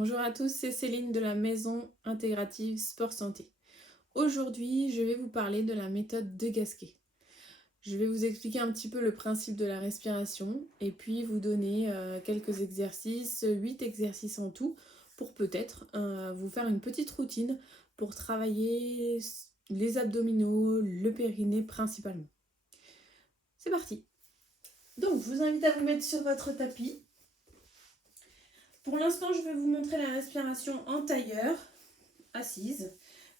Bonjour à tous, c'est Céline de la Maison Intégrative Sport Santé. Aujourd'hui, je vais vous parler de la méthode de Gasquet. Je vais vous expliquer un petit peu le principe de la respiration et puis vous donner quelques exercices, 8 exercices en tout, pour peut-être vous faire une petite routine pour travailler les abdominaux, le périnée principalement. C'est parti. Donc, je vous invite à vous mettre sur votre tapis. Pour l'instant, je vais vous montrer la respiration en tailleur, assise,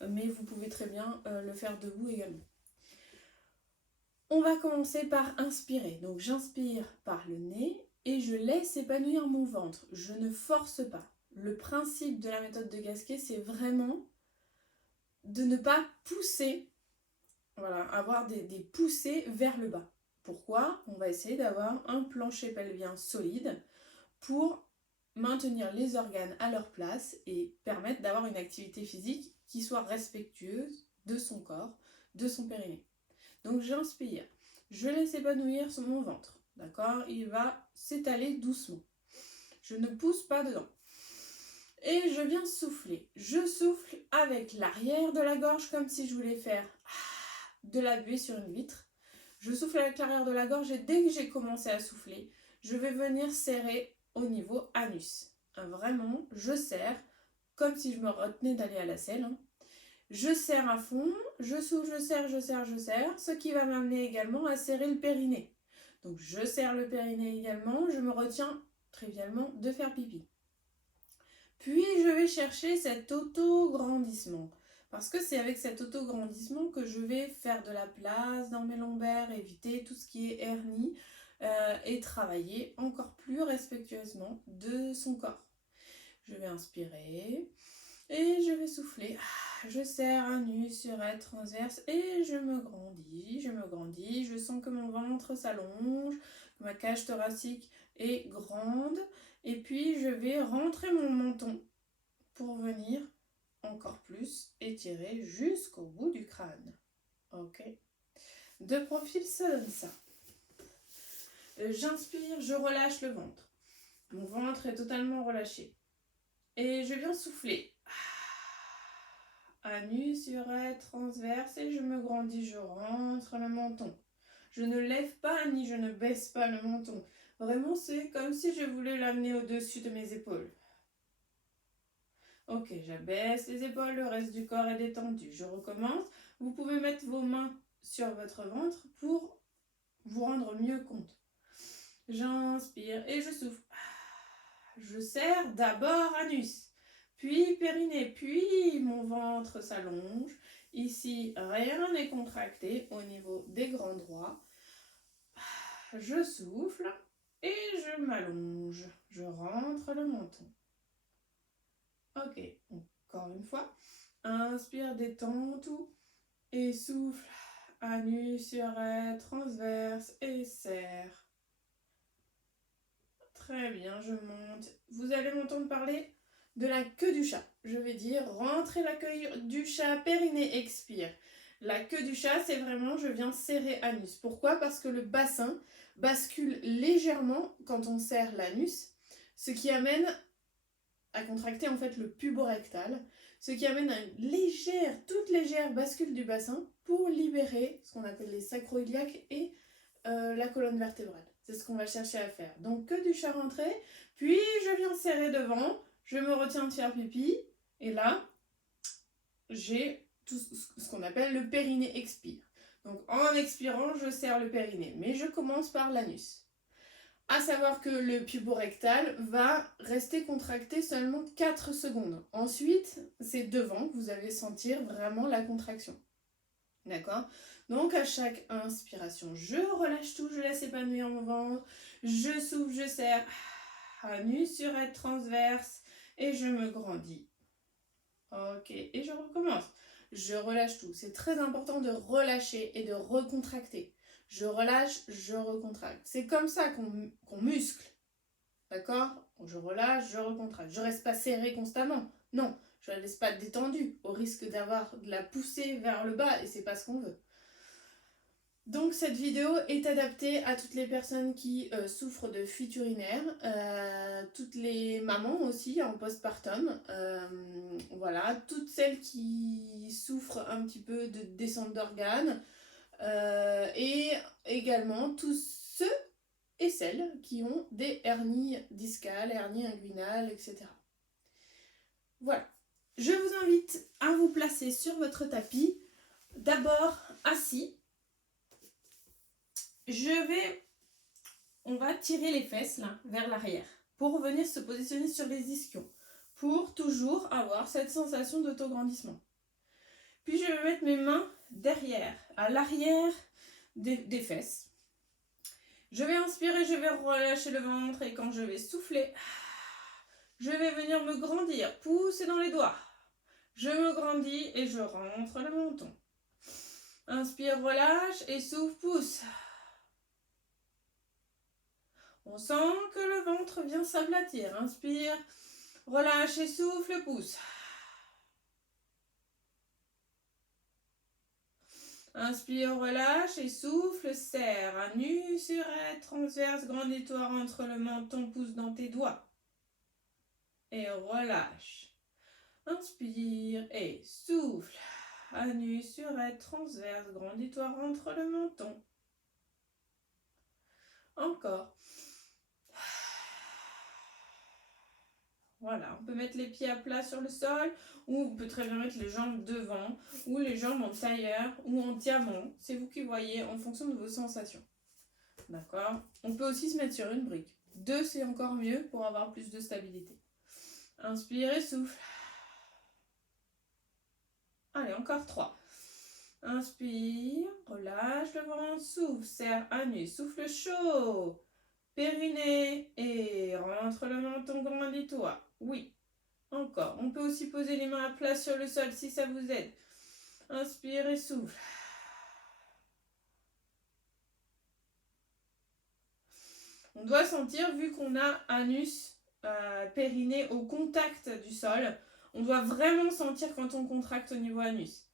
mais vous pouvez très bien le faire debout également. On va commencer par inspirer. Donc j'inspire par le nez et je laisse épanouir mon ventre. Je ne force pas. Le principe de la méthode de Gasquet, c'est vraiment de ne pas pousser, voilà, avoir des poussées vers le bas. Pourquoi? On va essayer d'avoir un plancher pelvien solide pour maintenir les organes à leur place et permettre d'avoir une activité physique qui soit respectueuse de son corps, de son périnée. Donc j'inspire, je laisse épanouir mon ventre, d'accord? Il va s'étaler doucement. Je ne pousse pas dedans. Et je viens souffler. Je souffle avec l'arrière de la gorge comme si je voulais faire de la buée sur une vitre. Je souffle avec l'arrière de la gorge et dès que j'ai commencé à souffler, je vais venir serrer au niveau anus. Vraiment, je serre comme si je me retenais d'aller à la selle. Je serre à fond, je souffle, je serre, je serre, je serre, ce qui va m'amener également à serrer le périnée. Donc je serre le périnée également, je me retiens trivialement de faire pipi. Puis je vais chercher cet auto-grandissement. Parce que c'est avec cet auto-grandissement que je vais faire de la place dans mes lombaires, éviter tout ce qui est hernie et travailler encore plus respectueusement de son corps. Je vais inspirer et je vais souffler. Je serre anus, surrette, transverse et je me grandis. Je sens que mon ventre s'allonge, que ma cage thoracique est grande. Et puis je vais rentrer mon menton pour venir encore plus étirer jusqu'au bout du crâne. Ok. De profil, ça donne ça. J'inspire, je relâche le ventre. Mon ventre est totalement relâché. Et je viens souffler. Anus, surrette, transverse et je me grandis, je rentre le menton. Je ne lève pas ni je ne baisse pas le menton. Vraiment, c'est comme si je voulais l'amener au-dessus de mes épaules. Ok, j'abaisse les épaules, le reste du corps est détendu. Je recommence. Vous pouvez mettre vos mains sur votre ventre pour vous rendre mieux compte. J'inspire et je souffle. Je serre d'abord anus, puis périnée, puis mon ventre s'allonge. Ici, rien n'est contracté au niveau des grands droits. Je souffle et je m'allonge. Je rentre le menton. Ok, encore une fois. Inspire, détends tout. Et souffle. Anus, surrette, transverse et serre. Très bien, je monte. Vous allez m'entendre parler de la queue du chat. Je vais dire rentrez la queue du chat, périnée, expire. La queue du chat, c'est vraiment je viens serrer anus. Pourquoi? Parce que le bassin bascule légèrement quand on serre l'anus, ce qui amène à contracter en fait le puborectal, ce qui amène à une toute légère bascule du bassin pour libérer ce qu'on appelle les sacro-iliaques et la colonne vertébrale. C'est ce qu'on va chercher à faire. Donc que du chat rentré, puis je viens serrer devant, je me retiens de faire pipi, et là, j'ai tout ce qu'on appelle le périnée expire. Donc en expirant, je serre le périnée, mais je commence par l'anus. À savoir que le puborectal va rester contracté seulement 4 secondes. Ensuite, c'est devant que vous allez sentir vraiment la contraction. D'accord? Donc à chaque inspiration, je relâche tout, je laisse épanouir mon ventre, je souffle, je serre, anus, surrette, transverse et je me grandis. Ok, et je recommence. Je relâche tout. C'est très important de relâcher et de recontracter. Je relâche, je recontracte. C'est comme ça qu'on muscle. D'accord? Je relâche, je recontracte. Je reste pas serré constamment. Non, je la laisse pas détendue au risque d'avoir de la poussée vers le bas et c'est pas ce qu'on veut. Donc cette vidéo est adaptée à toutes les personnes qui souffrent de fuite urinaire, toutes les mamans aussi en postpartum, voilà, toutes celles qui souffrent un petit peu de descente d'organes, et également tous ceux et celles qui ont des hernies discales, hernies inguinales, etc. Voilà. Je vous invite à vous placer sur votre tapis, d'abord assis. On va tirer les fesses là, vers l'arrière pour venir se positionner sur les ischions pour toujours avoir cette sensation d'autograndissement. Puis je vais mettre mes mains derrière, à l'arrière des fesses. Je vais inspirer, je vais relâcher le ventre et quand je vais souffler, je vais venir me grandir, pousser dans les doigts. Je me grandis et je rentre le menton. Inspire, relâche et souffle, pousse. On sent que le ventre vient s'aplatir. Inspire, relâche et souffle, pousse. Inspire, relâche et souffle, serre. À nu, surette, transverse, grandis-toi, rentre le menton, pousse dans tes doigts. Et relâche. Inspire et souffle. À nu, surette, transverse, grandis-toi, rentre le menton. Encore. Voilà, on peut mettre les pieds à plat sur le sol ou on peut très bien mettre les jambes devant ou les jambes en tailleur ou en diamant. C'est vous qui voyez en fonction de vos sensations. D'accord? On peut aussi se mettre sur une brique. 2, c'est encore mieux pour avoir plus de stabilité. Inspire et souffle. Allez, encore 3. Inspire, relâche le ventre, souffle, serre à nu, souffle chaud. Périnée et rentre le menton, grandis-toi. Oui. Encore. On peut aussi poser les mains à plat sur le sol si ça vous aide. Inspire et souffle. On doit sentir, vu qu'on a anus, périnée au contact du sol, on doit vraiment sentir quand on contracte au niveau anus.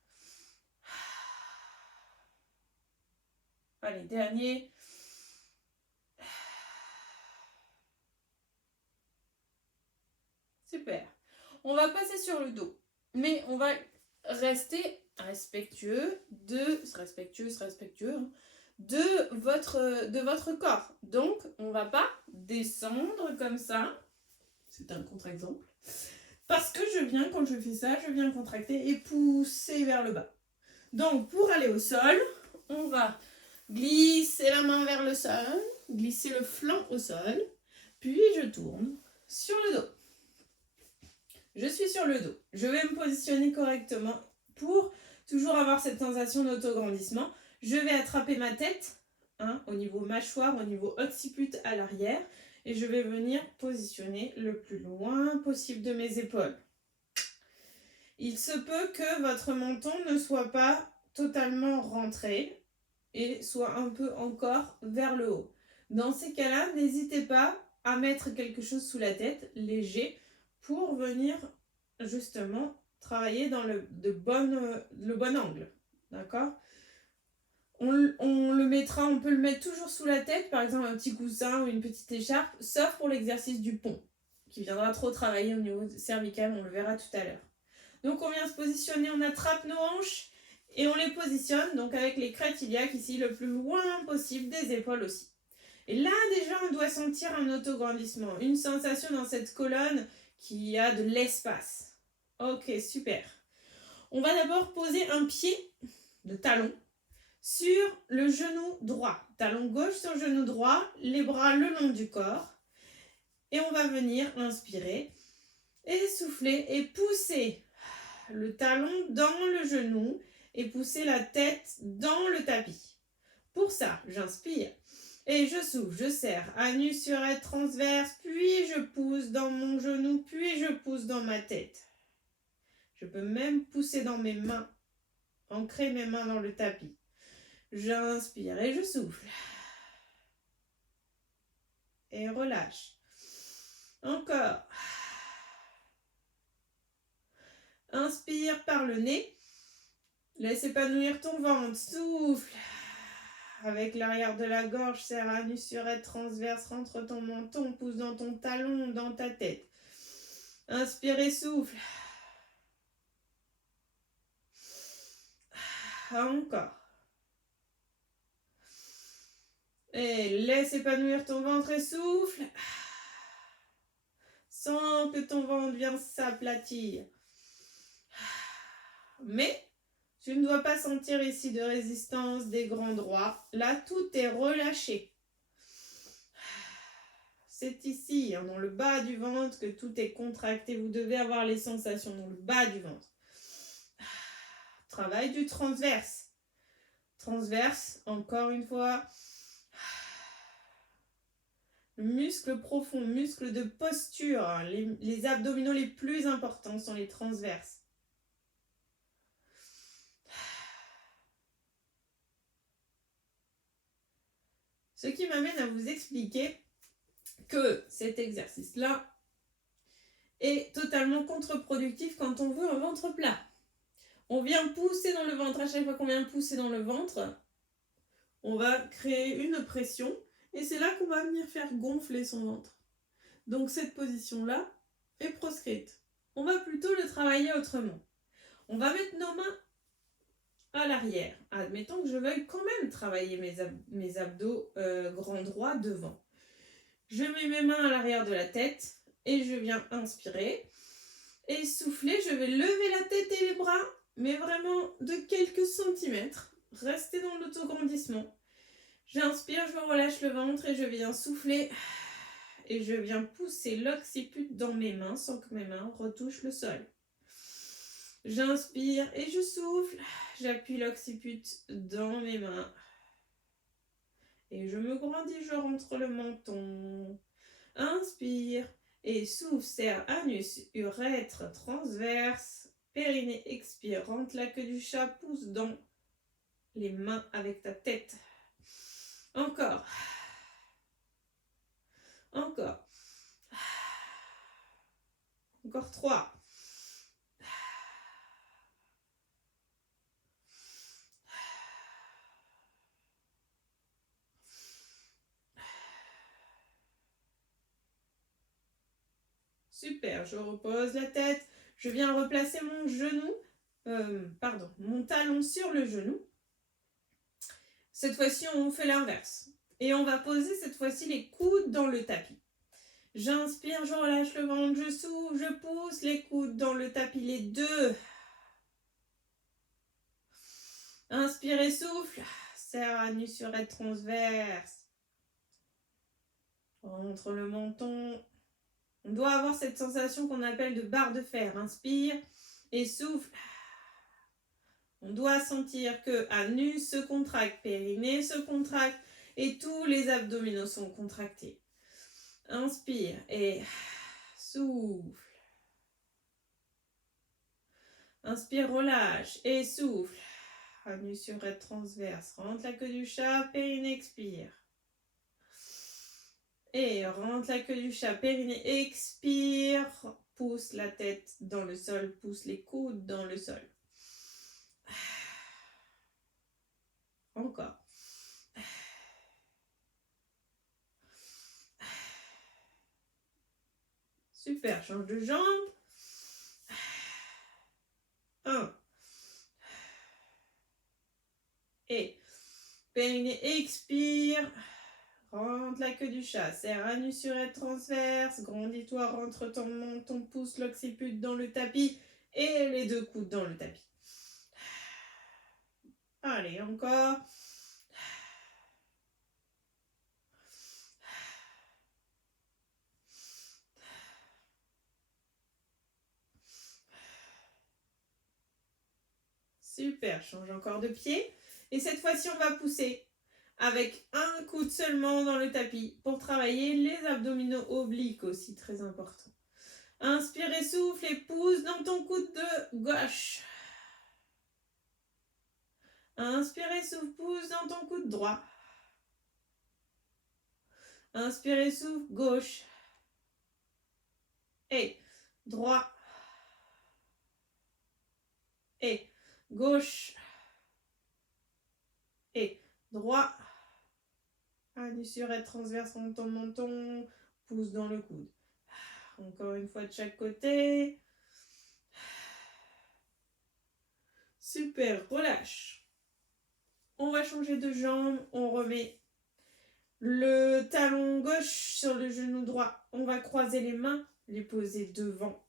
Allez, dernier. Super. On va passer sur le dos. Mais on va rester respectueux hein, de votre corps. Donc, on ne va pas descendre comme ça. C'est un contre-exemple. Parce que quand je fais ça, je viens contracter et pousser vers le bas. Donc, pour aller au sol, on va glisser la main vers le sol, glisser le flanc au sol, puis je tourne sur le dos. Je suis sur le dos. Je vais me positionner correctement pour toujours avoir cette sensation d'autograndissement. Je vais attraper ma tête au niveau mâchoire, au niveau occiput à l'arrière. Et je vais venir positionner le plus loin possible de mes épaules. Il se peut que votre menton ne soit pas totalement rentré et soit un peu encore vers le haut. Dans ces cas-là, n'hésitez pas à mettre quelque chose sous la tête, léger, pour venir justement travailler dans le bon angle. D'accord ? On peut le mettre toujours sous la tête, par exemple un petit coussin ou une petite écharpe, sauf pour l'exercice du pont, qui viendra trop travailler au niveau cervical, on le verra tout à l'heure. Donc on vient se positionner, on attrape nos hanches et on les positionne, donc avec les crêtes iliaques ici, le plus loin possible des épaules aussi. Et là déjà on doit sentir un autograndissement, une sensation dans cette colonne qui a de l'espace. Ok, super. On va d'abord poser un pied de talon sur le genou droit. Talon gauche sur genou droit, les bras le long du corps. Et on va venir inspirer et souffler et pousser le talon dans le genou et pousser la tête dans le tapis. Pour ça, j'inspire et je souffle, je serre, anus surette transverse, puis je pousse dans mon genou, puis je pousse dans ma tête. Je peux même pousser dans mes mains, ancrer mes mains dans le tapis. J'inspire et je souffle. Et relâche. Encore. Inspire par le nez. Laisse épanouir ton ventre. Souffle. Avec l'arrière de la gorge, serre anus surètre transverse, rentre ton menton, pousse dans ton talon, dans ta tête. Inspire et souffle. Encore. Et laisse épanouir ton ventre et souffle. Sens que ton ventre vient s'aplatir. Mais tu ne dois pas sentir ici de résistance des grands droits. Là, tout est relâché. C'est ici, dans le bas du ventre, que tout est contracté. Vous devez avoir les sensations dans le bas du ventre. Travail du transverse. Transverse, encore une fois. Le muscle profond, muscle de posture. Les abdominaux les plus importants sont les transverses. Ce qui m'amène à vous expliquer que cet exercice-là est totalement contre-productif quand on veut un ventre plat. On vient pousser dans le ventre. À chaque fois qu'on vient pousser dans le ventre, on va créer une pression et c'est là qu'on va venir faire gonfler son ventre. Donc cette position-là est proscrite. On va plutôt le travailler autrement. On va mettre nos mains à l'arrière. Admettons que je veuille quand même travailler mes abdos grand droit devant. Je mets mes mains à l'arrière de la tête et je viens inspirer. Et souffler, je vais lever la tête et les bras, mais vraiment de quelques centimètres. Restez dans l'autograndissement. J'inspire, je relâche le ventre et je viens souffler. Et je viens pousser l'occiput dans mes mains sans que mes mains retouchent le sol. J'inspire et je souffle. J'appuie l'occiput dans mes mains. Et je me grandis, je rentre le menton. Inspire et souffle, serre anus, urètre, transverse. Périnée, expire, rentre la queue du chat, pousse dans les mains avec ta tête. Encore. Encore. Encore 3. Super, je repose la tête. Je viens replacer mon genou, mon talon sur le genou. Cette fois-ci, on fait l'inverse. Et on va poser cette fois-ci les coudes dans le tapis. J'inspire, je relâche le ventre, je souffle, je pousse les coudes dans le tapis, les deux. Inspire et souffle. Serre anus surètre transverse. Rentre le menton. On doit avoir cette sensation qu'on appelle de barre de fer. Inspire et souffle. On doit sentir que anus se contracte, périnée se contracte et tous les abdominaux sont contractés. Inspire et souffle. Inspire, relâche et souffle. Anus surètre transverse. Rentre la queue du chat, périnée, expire. Et rentre la queue du chat, périnée, expire. Pousse la tête dans le sol, pousse les coudes dans le sol. Encore. Super, change de jambe. 1. Et périnée, expire. Rentre la queue du chat, serre anus surètre transverse, grandis-toi, rentre ton menton, pousse l'occiput dans le tapis et les deux coudes dans le tapis. Allez, encore. Super, change encore de pied. Et cette fois-ci, on va pousser avec un coude seulement dans le tapis pour travailler les abdominaux obliques aussi, très important. Inspire et souffle et pousse dans ton coude de gauche. Inspire et souffle, pousse dans ton coude droit. Inspire et souffle, gauche. Et droit. Et gauche. Et droit. Anus surrette transverse, menton, menton, pouce dans le coude. Encore une fois de chaque côté. Super, relâche. On va changer de jambe, on remet le talon gauche sur le genou droit. On va croiser les mains, les poser devant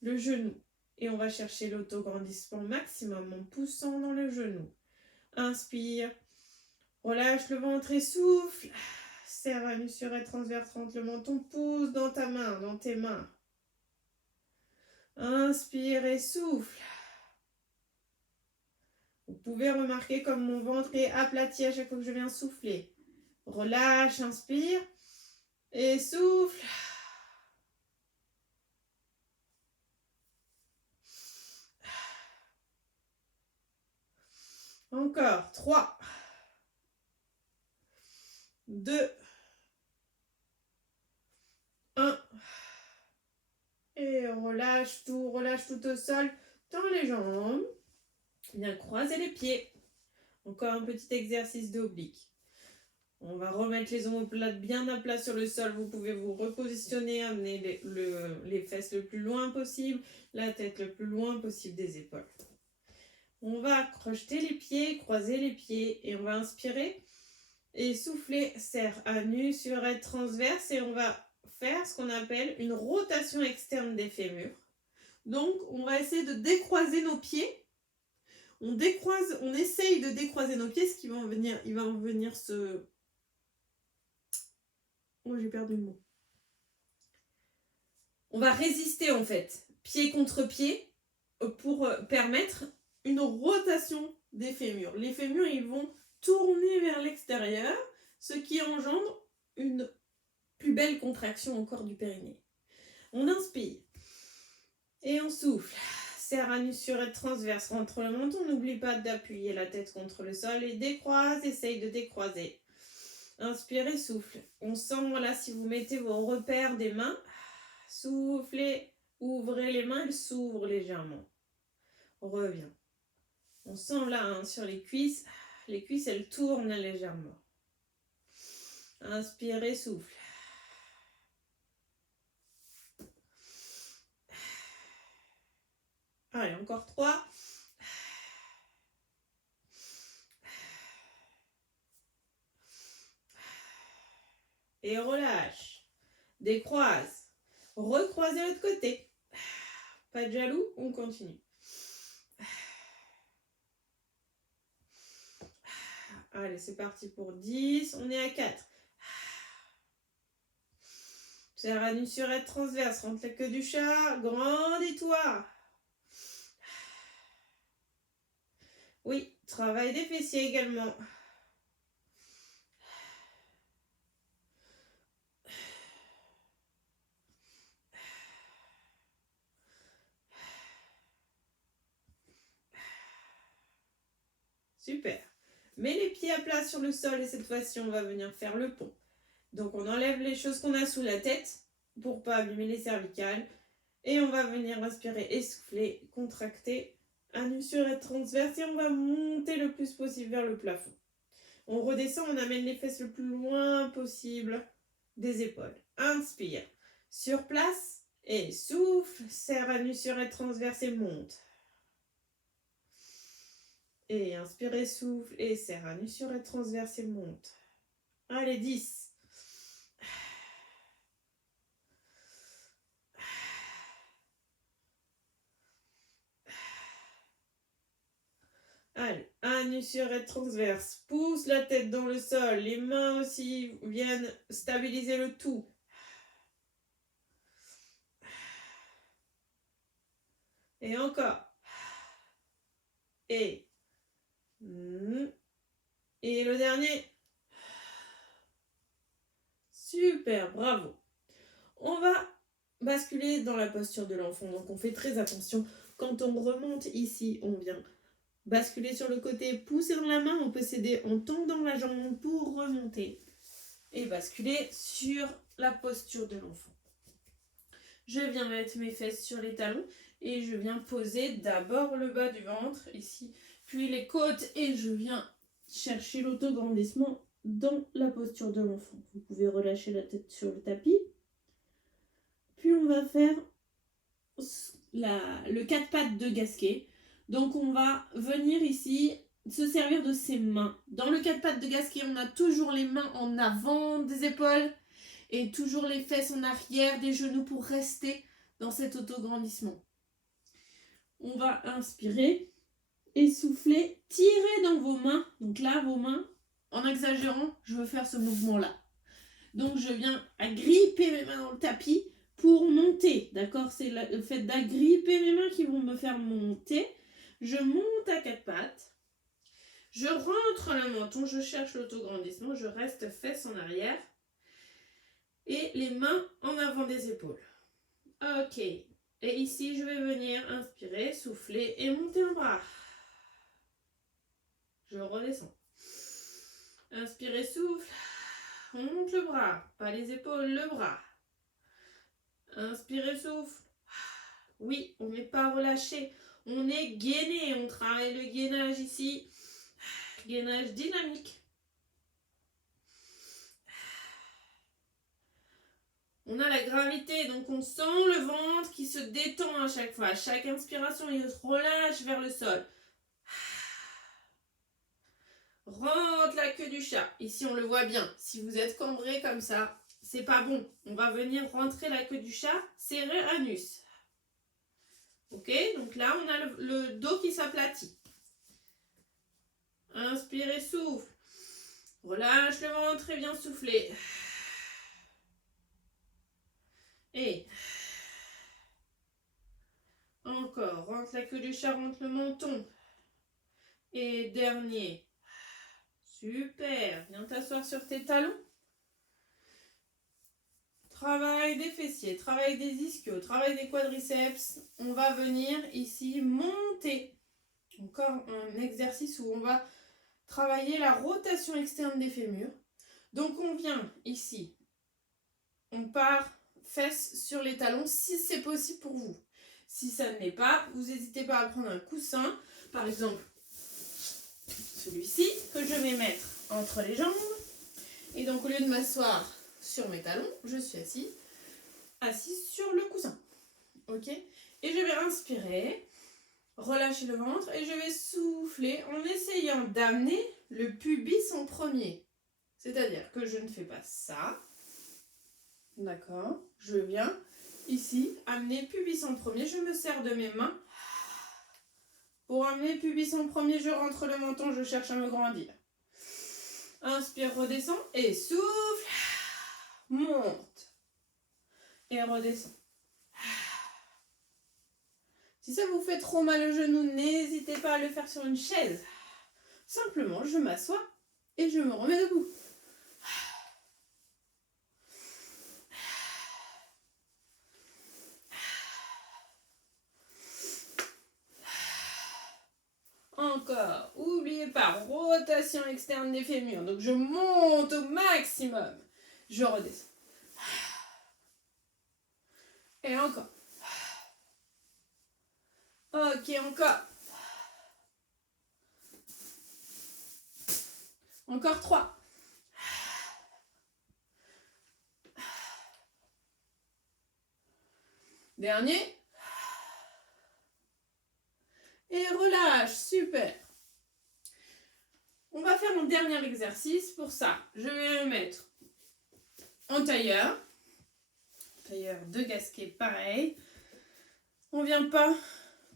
le genou. Et on va chercher l'autograndissement maximum en poussant dans le genou. Inspire, relâche le ventre et souffle. Serre anus surrette transverse, rentre le menton, pousse dans ta main, dans tes mains. Inspire et souffle. Vous pouvez remarquer comme mon ventre est aplati à chaque fois que je viens souffler. Relâche, inspire et souffle. Encore, 3, 2, 1. Et relâche tout au sol, dans les jambes. Bien croiser les pieds. Encore un petit exercice d'oblique. On va remettre les omoplates bien à plat sur le sol. Vous pouvez vous repositionner, amener les fesses le plus loin possible, la tête le plus loin possible des épaules. On va crocheter les pieds, croiser les pieds et on va inspirer et souffler. Serre anus surrette transverse et on va faire ce qu'on appelle une rotation externe des fémurs. Donc on va essayer de décroiser nos pieds. On essaye de décroiser nos pieds, ce qui va en venir se... Oh, j'ai perdu le mot. On va résister en fait, pied contre pied, pour permettre une rotation des fémurs. Les fémurs, ils vont tourner vers l'extérieur, ce qui engendre une plus belle contraction encore du périnée. On inspire et on souffle. Serre anus surrette transverse, rentre le menton. N'oublie pas d'appuyer la tête contre le sol et décroise, essaye de décroiser. Inspirez, souffle. On sent là si vous mettez vos repères des mains. Soufflez, ouvrez les mains, elles s'ouvrent légèrement. On revient. On sent là sur les cuisses. Les cuisses, elles tournent légèrement. Inspirez, souffle. Allez, encore 3. Et relâche. Décroise. Recroisez l'autre côté. Pas de jaloux, on continue. Allez, c'est parti pour 10. On est à 4. Serre anus surrette transverse. Rentre la queue du chat. Grandis-toi. Oui, travail des fessiers également. Super. Mets les pieds à plat sur le sol et cette fois-ci, on va venir faire le pont. Donc, on enlève les choses qu'on a sous la tête pour ne pas abîmer les cervicales. Et on va venir respirer, essouffler, contracter, anus surrette transverse et on va monter le plus possible vers le plafond. On redescend, on amène les fesses le plus loin possible des épaules. Inspire. Sur place et souffle. Serre anus surrette transverse et monte. Et inspirez, souffle et serre anus surrette transverse et monte. Allez, 10. Allez, anus surrette transverse. Pousse la tête dans le sol. Les mains aussi viennent stabiliser le tout. Et encore. Et le dernier. Super, bravo. On va basculer dans la posture de l'enfant. Donc on fait très attention. Quand on remonte ici, on vient basculer sur le côté, pousser dans la main. On peut s'aider en tendant la jambe pour remonter. Et basculer sur la posture de l'enfant. Je viens mettre mes fesses sur les talons. Et je viens poser d'abord le bas du ventre ici, puis les côtes et je viens chercher l'autograndissement dans la posture de l'enfant. Vous pouvez relâcher la tête sur le tapis. Puis on va faire le 4 pattes de Gasquet. Donc on va venir ici se servir de ses mains. Dans le 4 pattes de Gasquet, on a toujours les mains en avant des épaules et toujours les fesses en arrière des genoux pour rester dans cet autograndissement. On va inspirer et souffler, tirer dans vos mains. Donc là, vos mains, en exagérant, je veux faire ce mouvement-là. Donc je viens agripper mes mains dans le tapis pour monter, d'accord? C'est le fait d'agripper mes mains qui vont me faire monter. Je monte à 4 pattes. Je rentre le menton, je cherche l'autograndissement, je reste fesses en arrière. Et les mains en avant des épaules. Ok. Et ici, je vais venir inspirer, souffler et monter un bras. Je redescends. Inspirez, souffle. On monte le bras. Pas les épaules, le bras. Inspirez, souffle. Oui, on n'est pas relâché. On est gainé. On travaille le gainage ici. Gainage dynamique. On a la gravité, donc on sent le ventre qui se détend à chaque fois. À chaque inspiration, il se relâche vers le sol. Rentre la queue du chat. Ici, on le voit bien. Si vous êtes cambré comme ça, c'est pas bon. On va venir rentrer la queue du chat, serrer anus. Ok, donc là, on a le dos qui s'aplatit. Inspirez, souffle. Relâche le ventre et bien souffler. Et encore, rentre la queue du chat, rentre le menton. Et dernier. Super, viens t'asseoir sur tes talons. Travail des fessiers, travail des ischios, travail des quadriceps. On va venir ici monter. Encore un exercice où on va travailler la rotation externe des fémurs. Donc on vient ici. On part fesses sur les talons si c'est possible pour vous. Si ça ne l'est pas, vous n'hésitez pas à prendre un coussin. Par exemple, celui-ci que je vais mettre entre les jambes. Et donc au lieu de m'asseoir sur mes talons, je suis assise sur le coussin. Ok? Et je vais inspirer, relâcher le ventre et je vais souffler en essayant d'amener le pubis en premier. C'est-à-dire que je ne fais pas ça. D'accord? Je viens ici amener le pubis en premier. Je me sers de mes mains. Pour amener le pubis en premier, je rentre le menton, je cherche à me grandir. Inspire, redescend et souffle. Monte. Et redescend. Si ça vous fait trop mal au genou, n'hésitez pas à le faire sur une chaise. Simplement, je m'assois et je me remets debout. Encore, n'oubliez pas, rotation externe des fémurs. Donc je monte au maximum. Je redescends. Et encore. Ok, encore. Encore 3. Dernier. Et relâche, super. On va faire un dernier exercice. Pour ça, je vais me mettre en tailleur. Tailleur de Gasquet, pareil. On ne vient pas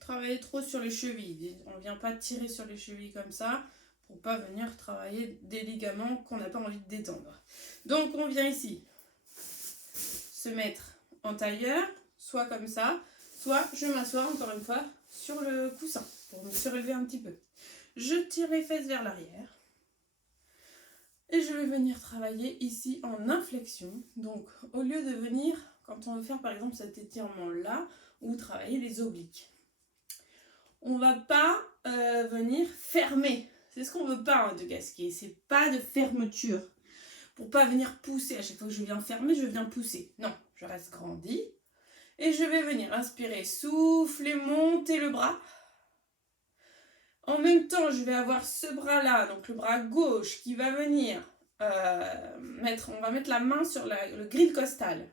travailler trop sur les chevilles. On ne vient pas tirer sur les chevilles comme ça pour ne pas venir travailler des ligaments qu'on n'a pas envie de détendre. Donc on vient ici se mettre en tailleur, soit comme ça, soit je m'assois encore une fois sur le coussin pour me surélever un petit peu. Je tire les fesses vers l'arrière et je vais venir travailler ici en inflexion. Donc au lieu de venir, quand on veut faire par exemple cet étirement là, ou travailler les obliques, on va pas venir fermer. C'est ce qu'on veut pas de Gasquet, c'est pas de fermeture. Pour pas venir pousser, à chaque fois que je viens fermer, je viens pousser. Non, je reste grandi. Et je vais venir inspirer, souffler, monter le bras. En même temps, je vais avoir ce bras-là, donc le bras gauche, qui va venir on va mettre la main sur le grille costal.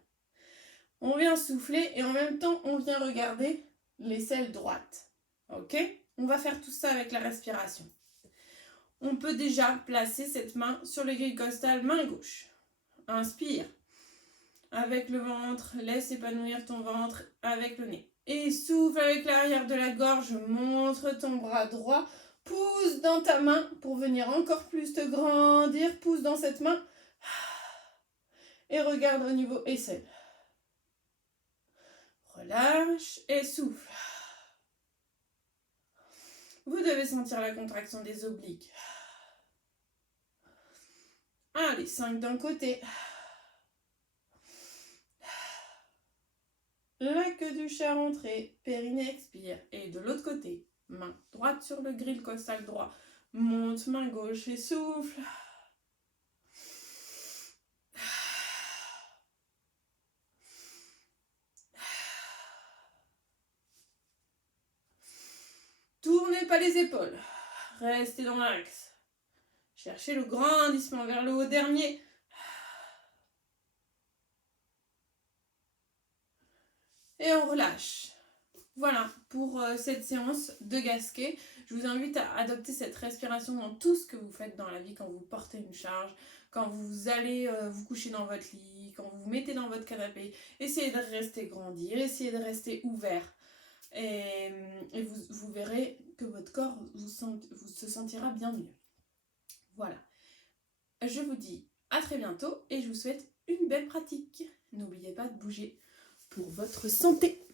On vient souffler et en même temps, on vient regarder l'aisselle droite. Ok? On va faire tout ça avec la respiration. On peut déjà placer cette main sur le grille costal, main gauche. Inspire. Avec le ventre, laisse épanouir ton ventre avec le nez. Et souffle avec l'arrière de la gorge, montre ton bras droit. Pousse dans ta main pour venir encore plus te grandir. Pousse dans cette main. Et regarde au niveau aisselle. Relâche et souffle. Vous devez sentir la contraction des obliques. Allez, 5 d'un côté. La queue du chat rentrée, périnée expire. Et de l'autre côté, main droite sur le grille costal droit. Monte main gauche et souffle. Tournez pas les épaules. Restez dans l'axe. Cherchez le grandissement vers le haut dernier. Et on relâche. Voilà pour cette séance de Gasquet. Je vous invite à adopter cette respiration dans tout ce que vous faites dans la vie, quand vous portez une charge, quand vous allez vous coucher dans votre lit, quand vous vous mettez dans votre canapé. Essayez de rester grandir, essayez de rester ouvert. Et vous verrez que votre corps vous se sentira bien mieux. Voilà. Je vous dis à très bientôt et je vous souhaite une belle pratique. N'oubliez pas de bouger pour votre santé.